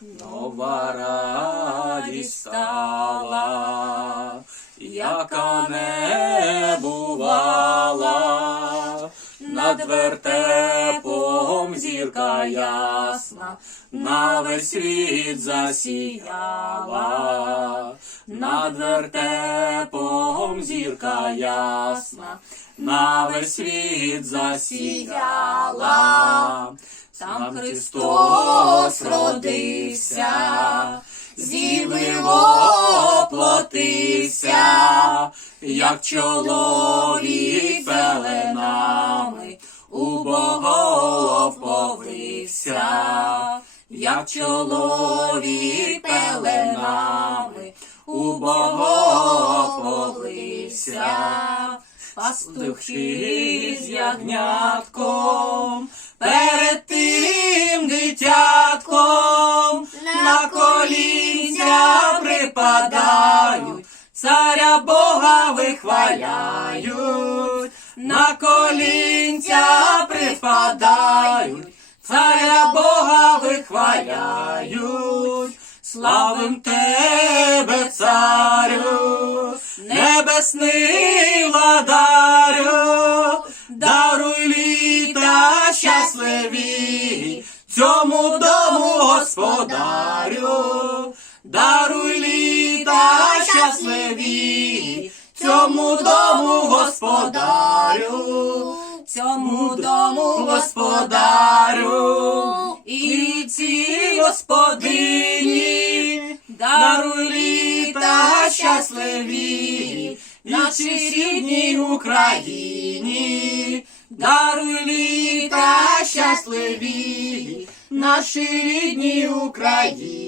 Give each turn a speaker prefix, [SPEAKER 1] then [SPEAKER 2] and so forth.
[SPEAKER 1] нова радість стала, яка не бувала, над вертепом зірка ясна, на весь світ засіяла, над вертепом зірка ясна, на весь світ засіяла. Там Христос родився, воплотився, як чоловік пеленами у повився, як чоловік пеленами у боголов повився. Пастухи з ягнятком, припадають, царя Бога вихваляють, на колінця припадають, царя Бога вихваляють. Славим тебе, царю, небесний владарю, даруй літа щасливі, цьому дому господарю, щасливі, цьому дому господарю, цьому дому господарю, і цій господині, даруй літа щасливі, нашій рідній Україні, даруй літа щасливі, нашій рідній Україні.